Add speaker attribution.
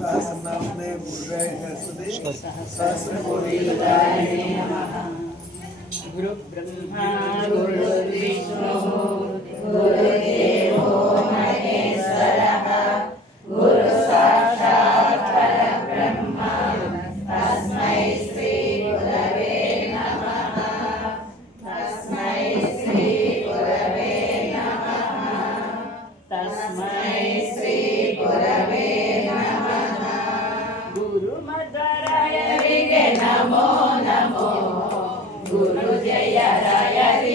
Speaker 1: సహస్రనామనే గురుగాయ సరస్వతి సహస్రకోటి
Speaker 2: గురు బ్రహ్మ గురు
Speaker 1: గురు జయ రాయ శ్రీ